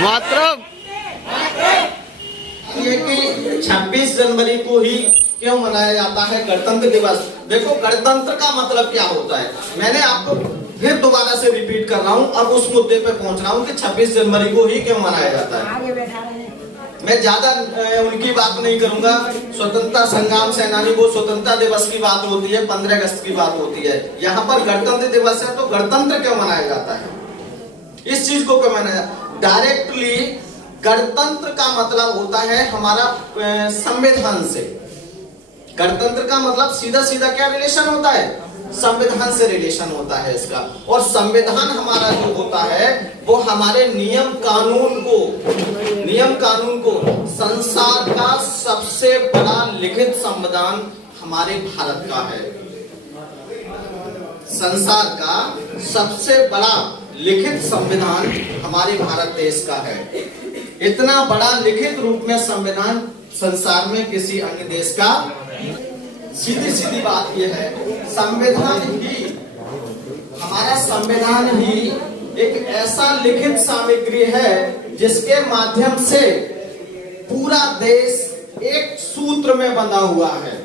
मातरम ये कि 26 जनवरी को ही क्यों मनाया जाता है गणतंत्र दिवस। देखो गणतंत्र का मतलब क्या होता है, मैंने आपको फिर दोबारा से रिपीट कर रहा हूँ, अब उस मुद्दे पे पहुंच रहा हूँ कि 26 जनवरी को ही क्यों मनाया जाता है। मैं ज्यादा उनकी बात नहीं करूंगा। स्वतंत्रता संग्राम सेनानी को स्वतंत्रता दिवस की बात होती है, 15 अगस्त की बात होती है। यहाँ पर गणतंत्र दिवस है तो गणतंत्र क्यों मनाया जाता है, इस चीज को क्यों मनाया। डायरेक्टली गणतंत्र का मतलब होता है हमारा संविधान से। गणतंत्र का मतलब सीधा सीधा क्या रिलेशन होता है, संविधान से रिलेशन होता है इसका। और संविधान हमारा जो होता है वो हमारे नियम कानून को संसार का सबसे बड़ा लिखित संविधान हमारे भारत का है। संसार का सबसे बड़ा लिखित संविधान हमारे भारत देश का है। इतना बड़ा लिखित रूप में संविधान संसार में किसी अन्य देश का, सीधी सीधी बात यह है, हमारा संविधान ही एक ऐसा लिखित सामग्री है जिसके माध्यम से पूरा देश एक सूत्र में बंधा हुआ है।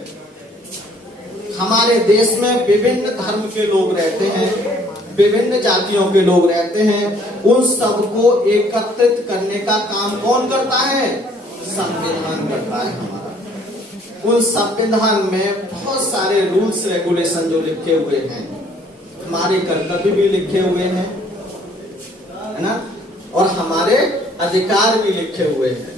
हमारे देश में विभिन्न धर्म के लोग रहते हैं, विभिन्न जातियों के लोग रहते हैं, उन सबको एकत्रित करने का काम कौन करता है, संविधान करता है हमारा। उन संविधान में बहुत सारे रूल्स रेगुलेशन जो लिखे हुए हैं, हमारे कर्तव्य भी लिखे हुए हैं, है ना, और हमारे अधिकार भी लिखे हुए हैं।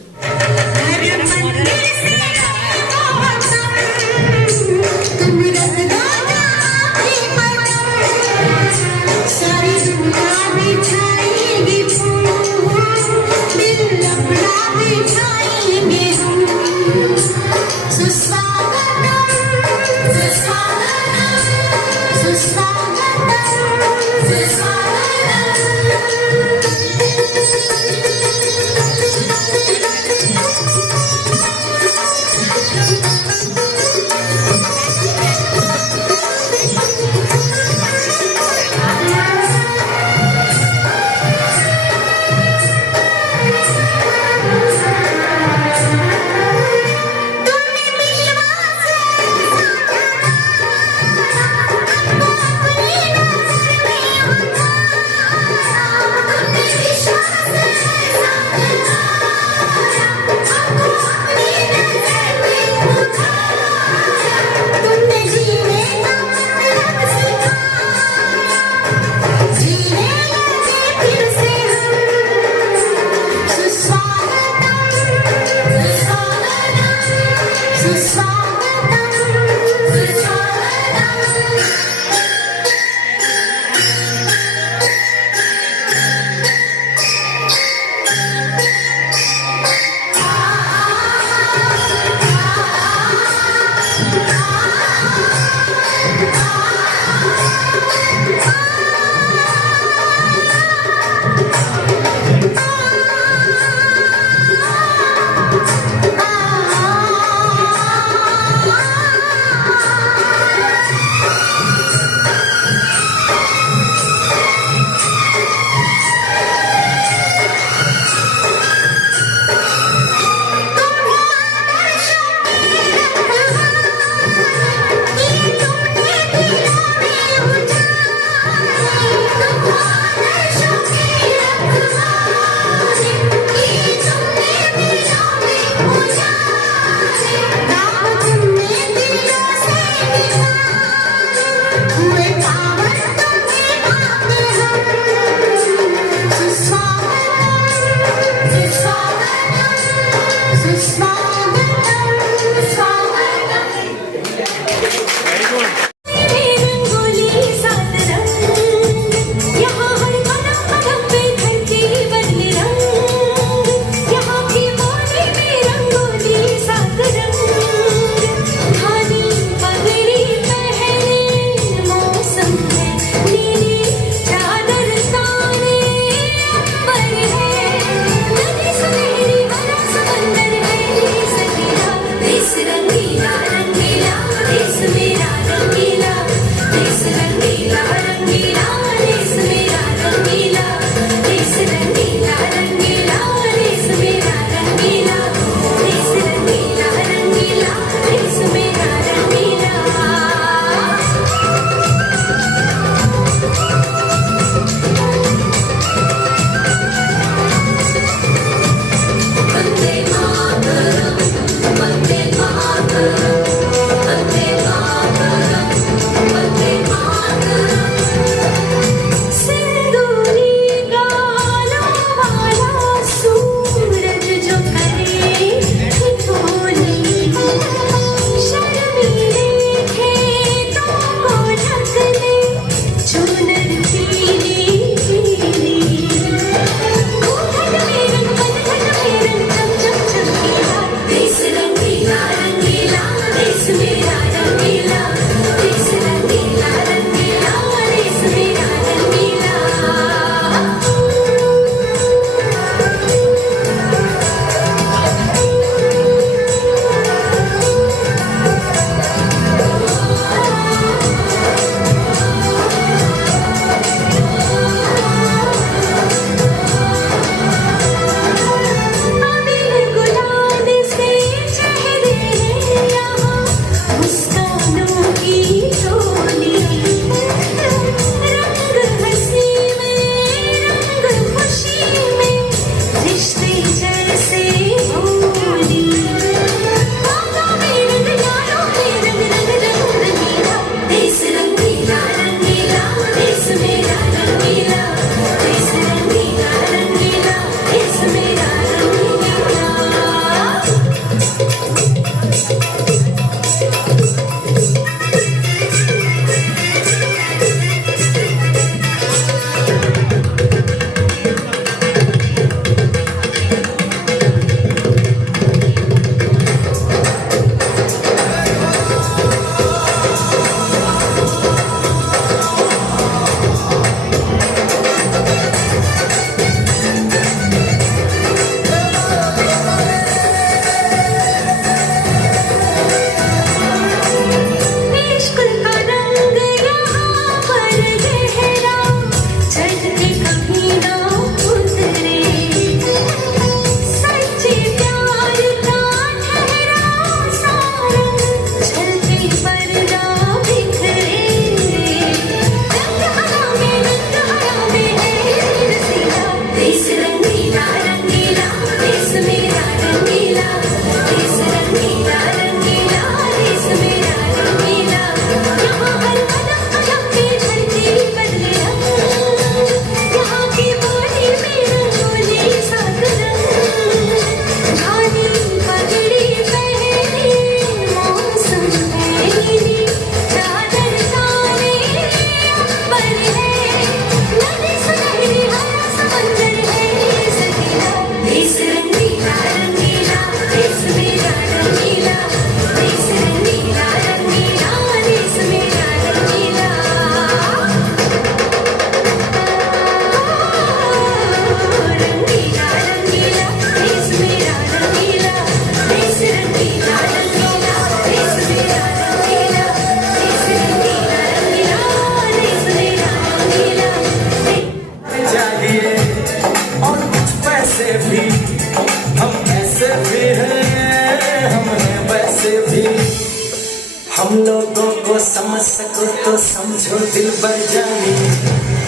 समझो दिल पर जानी,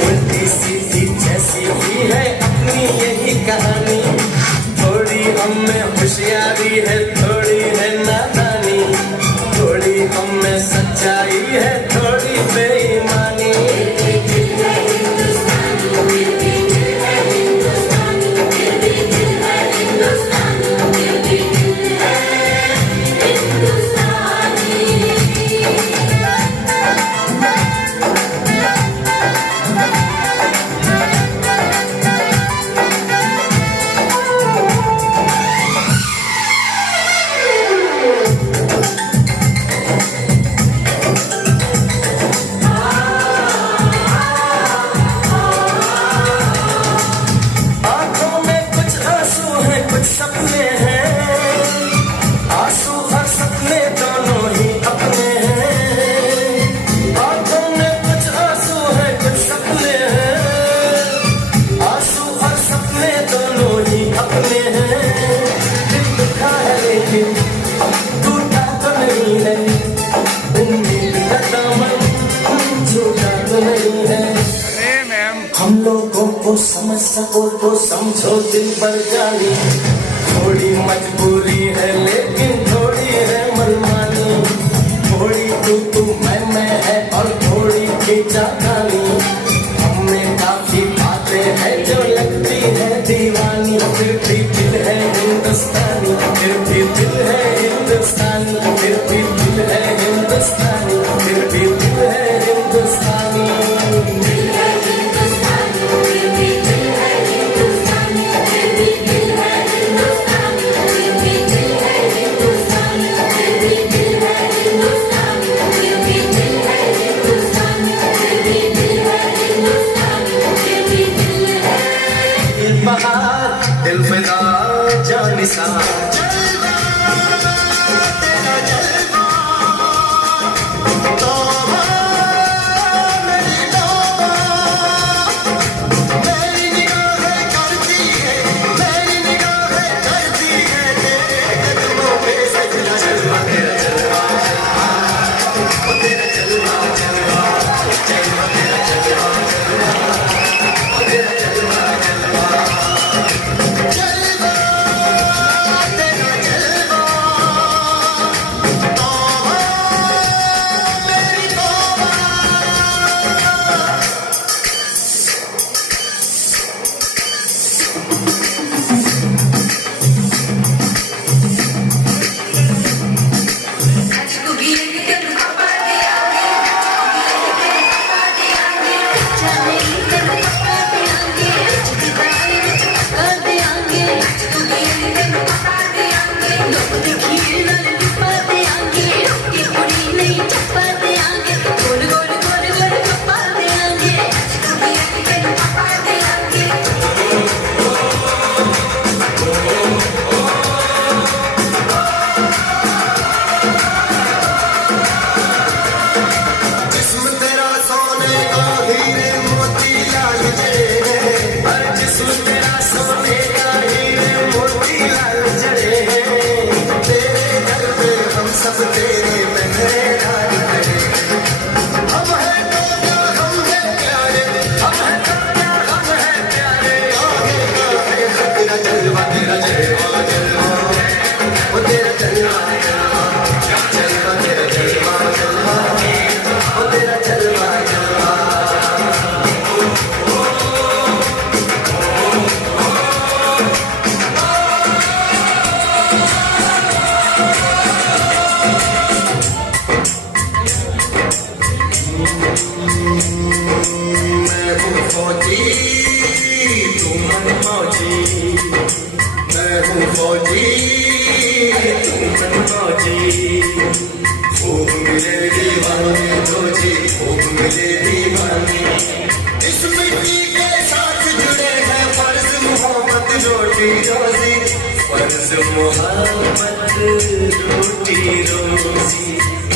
उल्टी सीधी जैसी भी है अपनी यही कहानी। थोड़ी हम में होशियारी है, थोड़ी है नादानी, थोड़ी हम में सच्चाई है, थोड़ी बेईमानी। सपने हैं आंसू और सपने दोनों ही अपने हैं। आंखों में कुछ आंसू है, कुछ सपने हैं, आंसू और सपने दोनों ही अपने हैं। दिल दुखा है लेकिन टूटा तो नहीं है, उम्मीद का दामन छूटा तो नहीं है। हम लोगों को समझ सको तो समझो दिल पर जानी, थोड़ी मजबूरी है लेकिन थोड़ी है मनमानी। थोड़ी तू मैं है और थोड़ी खींचातानी। हमें काफी बातें हैं जो लगती है दीवानी, फिर भी दिल है हिंदुस्तानी, फिर भी दिल है हिंदुस्तानी, फिर भी दिल है हिंदुस्तानी, फिर भी दिल है हिंदुस्तानी। दिल फिदा जानिसां फर्ज मोहब्बत रोटी रोजी।